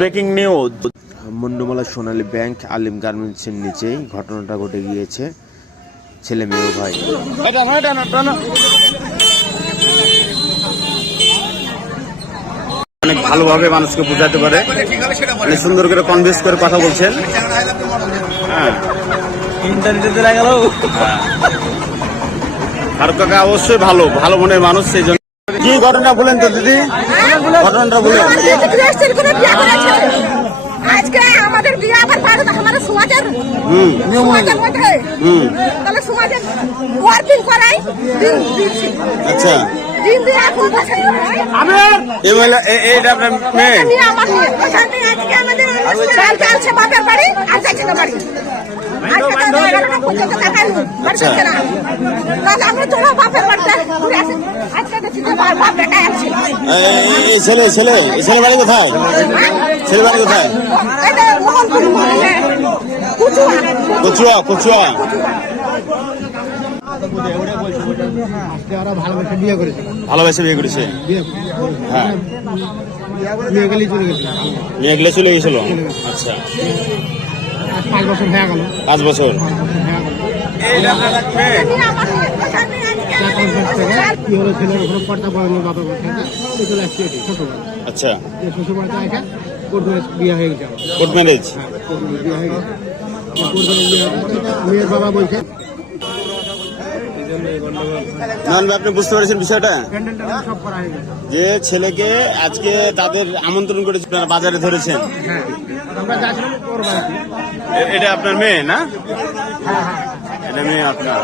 Breaking news. Mundamala Sonali bank Alim গার্মেন্টসের নিচেই ঘটনাটা ঘটে গিয়েছে। ছেলে মেয়ে ভাই অনেক ভালোভাবে মানুষকে বোঝাতে পারে, অনেক সুন্দর করে কনভিন্স করে কথা বলছেন। হ্যাঁ, ফারুক কাকা অবশ্যই ভালো ভালো মনের মানুষ, সেই জন্য। কি ঘটনা বলেন তো দিদি, ঘটনাটা বলেন। আজকে আমাদের বিয়ে আবার পারে না, আমাদের সমাজের সমাজের মধ্যে তাহলে সমাজের ওয়ার্কিং করাই দিন দিচ্ছি। আচ্ছা, দিন দিয়ে এখন বসে এইটা আপনার মেয়ে? আমার মেয়ে আজকে আমাদের চাল চালছে বাপের বাড়ি আর যাচ্ছে না বাড়ি। ছেলে বাড়ি কোথায়? ছেলে বাড়ি কোথায়? কচুয়া। ভালোবেসে বিয়ে করেছে। হ্যাঁ, মেয়ে গেলে চলে গেছিল। আচ্ছা, 5 বছর হয়ে গেল। 5 বছর। কি হলো, ছেলের উপর কর্তা পড়ানো বাপের বলছে চলে আসছি শ্বশুর বাড়ি। আচ্ছা, শ্বশুর বাড়িতে আসা কোর্ট ম্যারেজ বিয়ে হয়ে গেছে। Court marriage? বিয়ে হয়ে গেছে। মেয়ের বাবা বলছে আপনি বুঝতে পেরেছেন বিষয়টা, সব করা হয়ে গেছে। যে ছেলেকে আজকে তাদের আমন্ত্রণ করেছে, আপনারা বাজারে ধরেছেন। এটা আপনার মেয়ে না? এটা মেয়ে আপনার।